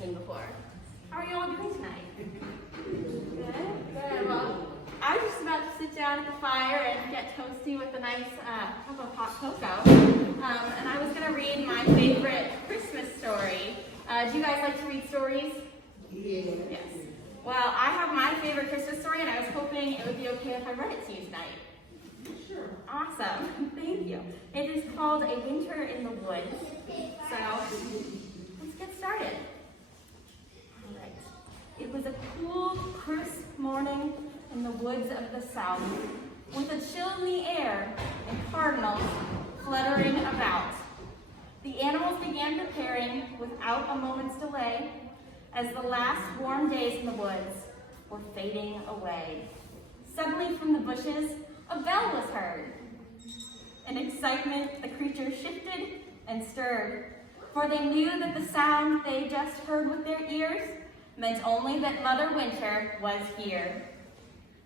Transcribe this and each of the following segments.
seen before. How are you all doing tonight? Good, good. Well, I was just about to sit down at the fire and get toasty with a nice cup of hot cocoa. And I was going to read my favorite Christmas story. Do you guys like to read stories? Yeah. Yes. Well, I have my favorite Christmas story, and I was hoping it would be okay if I read it to you tonight. Sure. Awesome. Thank you. It is called A Winter in the Woods. So, let's get started. All right. It was a cool, crisp morning in the woods of the south, with a chill in the air and cardinals fluttering about. The animals began preparing without a moment's delay as the last warm days in the woods were fading away. Suddenly from the bushes, a bell was heard. In excitement, the creatures shifted and stirred, for they knew that the sound they just heard with their ears meant only that Mother Winter was here.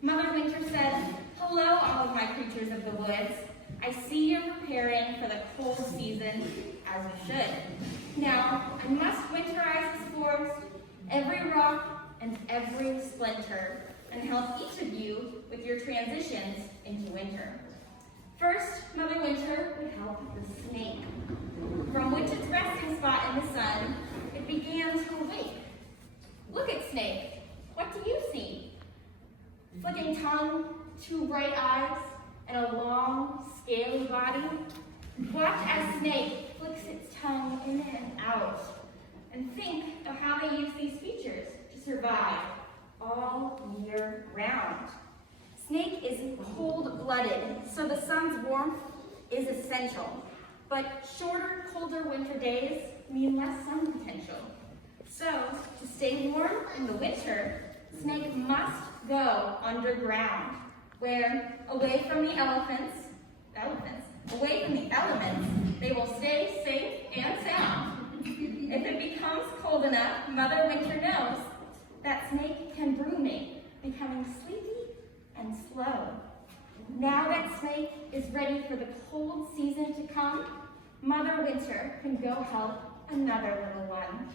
Mother Winter said, "Hello, all of my creatures of the woods. I see you're preparing for the cold season, as you should. Now, I must winterize this forest, every rock and every splinter, and help each of you with your transitions into winter. First, Mother Winter would help the snake. From which its resting spot in the sun, it began to awake. Look at Snake. What do you see? Flicking tongue, two bright eyes, and a long, scaly body? Watch as Snake flicks its tongue in and out, and think of how they use these features to survive all year round. Snake is cold-blooded, so the sun's warmth is essential, but shorter, colder winter days mean less sun potential. So, to stay warm in the winter, Snake must go underground, where, away from the elements, they will stay safe and sound. If it becomes cold enough, Mother Winter knows that Snake can brumate, becoming sleepy and slow. Now that Snake is ready for the cold season to come, Mother Winter can go help another little one.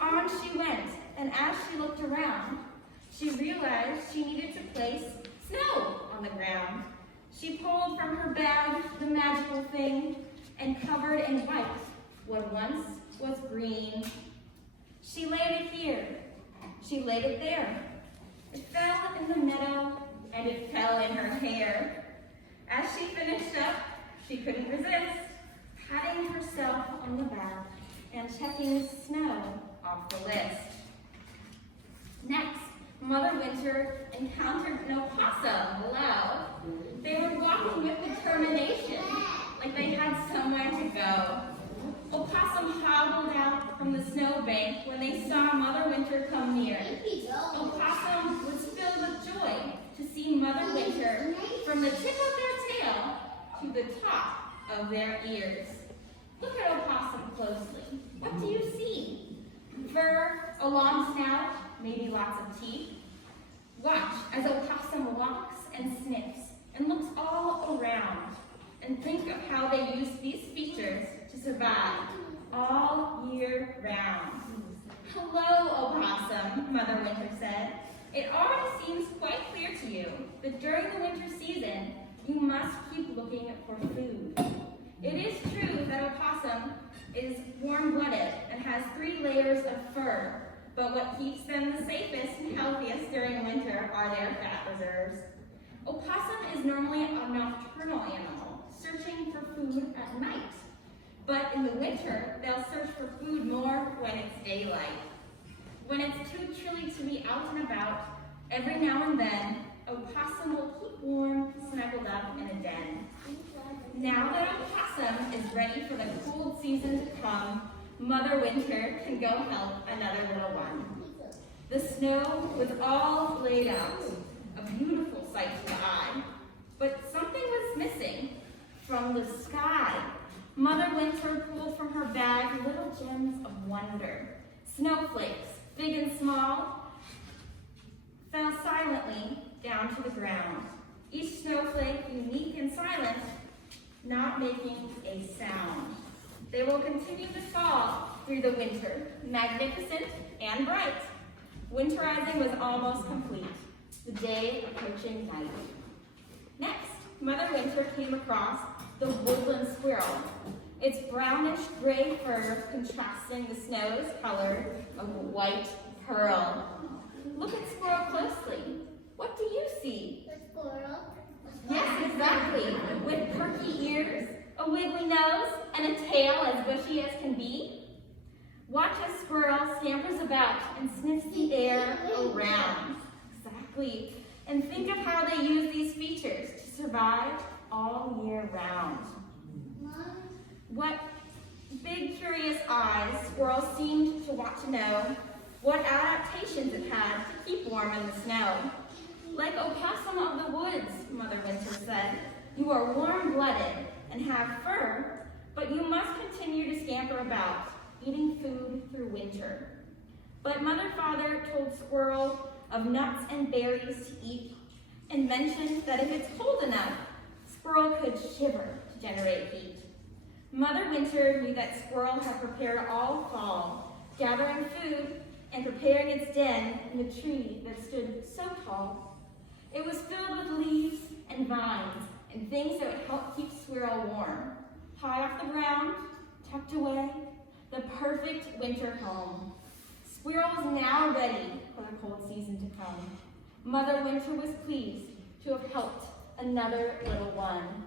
On she went, and as she looked around, she realized she needed to place snow on the ground. She pulled from her bag the magical thing and covered and wiped what once was green. She laid it here. She laid it there. It fell in the meadow, and it fell in her hair. As she finished up, she couldn't resist, patting herself on the back and checking snow off the list. Next, Mother Winter encountered an opossum below. They were walking with determination, like they had somewhere to go. Opossum hobbled out from the snowbank when they saw Mother Winter come near. Opossum was filled with joy to see Mother Winter from the tip of their tail to the top of their ears. Look at Opossum closely. What do you see? Fur, a long snout, maybe lots of teeth. Watch as Opossum walks and sniffs and looks all around, and think of how they use these features to survive all year round. Hello, Opossum, Mother Winter said. It already seems quite clear to you that during the winter season, you must keep looking for food. It is true that Opossum is warm-blooded and has 3 layers of fur, but what keeps them the safest and healthiest during winter are their fat reserves. Opossum is normally a nocturnal animal, searching for food at night. But in the winter, they'll search for food more when it's daylight. When it's too chilly to be out and about, every now and then, Opossum will keep warm, snuggled up in a den. Now that Opossum is ready for the cold season to come, Mother Winter can go help another little one. The snow was all laid out, a beautiful sight to the eye. But something was missing from the sky. Mother Winter pulled from her bag little gems of wonder. Snowflakes, big and small, fell silently down to the ground. Each snowflake unique and silent, not making a sound. They will continue to fall through the winter, magnificent and bright. Winterizing was almost complete, the day approaching night. Next, Mother Winter came across the woodland squirrel, its brownish gray fur contrasting the snow's color of white pearl. Look at Squirrel closely. What do you see? The squirrel. Yes, exactly. With perky ears, a wiggly nose, and a tail as bushy as can be. Watch as Squirrel scampers about and sniffs the air around. Exactly. And think of how they use these features to survive all year round. What big curious eyes Squirrel seemed to want to know what adaptations it had to keep warm in the snow. Like opossum of the woods, Mother Winter said, you are warm-blooded and have fur, but you must continue to scamper about, eating food through winter. But Father told Squirrel of nuts and berries to eat and mentioned that if it's cold enough, Squirrel could shiver to generate heat. Mother Winter knew that Squirrel had prepared all fall, gathering food and preparing its den in the tree that stood so tall. It was filled with leaves and vines and things that would help keep Squirrel warm. High off the ground, tucked away, the perfect winter home. Squirrel was now ready for the cold season to come. Mother Winter was pleased to have helped another little one.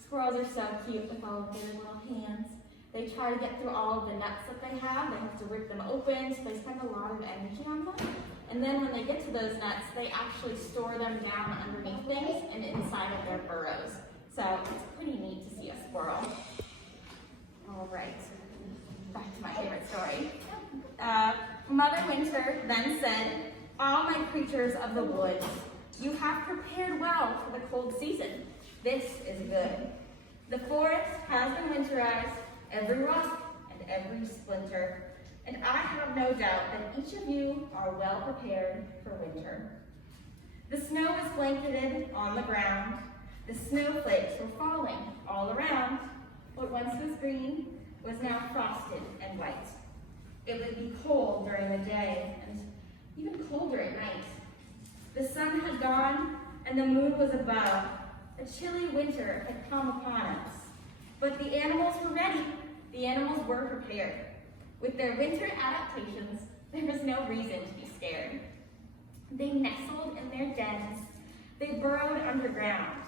Squirrels are so cute with all of their little hands. They try to get through all of the nuts that they have. They have to rip them open, so they spend a lot of energy on them. And then when they get to those nuts, they actually store them down underneath things and inside of their burrows. So it's pretty neat to see a squirrel. All right, back to my favorite story. Mother Winter then said, all my creatures of the woods, you have prepared well for the cold season. This is good. The forest has been winterized, every rock and every splinter, and I have no doubt that each of you are well prepared for winter. The snow is blanketed on the ground. The snowflakes were falling all around. What once was green was now frosted and white. It would be cold during the day and even colder at night. The sun had gone and the moon was above. A chilly winter had come upon us. But the animals were ready. The animals were prepared. With their winter adaptations, there was no reason to be scared. They nestled in their dens. They burrowed underground.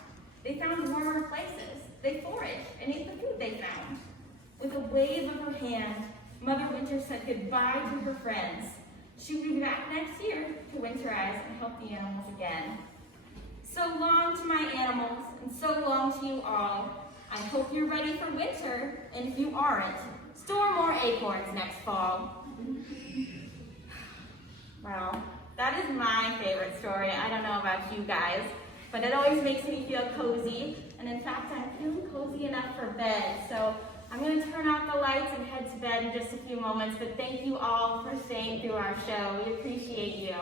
They found warmer places. They foraged and ate the food they found. With a wave of her hand, Mother Winter said goodbye to her friends. She would be back next year to winterize and help the animals again. So long to my animals, and so long to you all. I hope you're ready for winter, and if you aren't, store more acorns next fall. Well, that is my favorite story. I don't know about you guys, but it always makes me feel cozy. And in fact, I'm feeling cozy enough for bed. So I'm going to turn off the lights and head to bed in just a few moments. But thank you all for staying through our show. We appreciate you.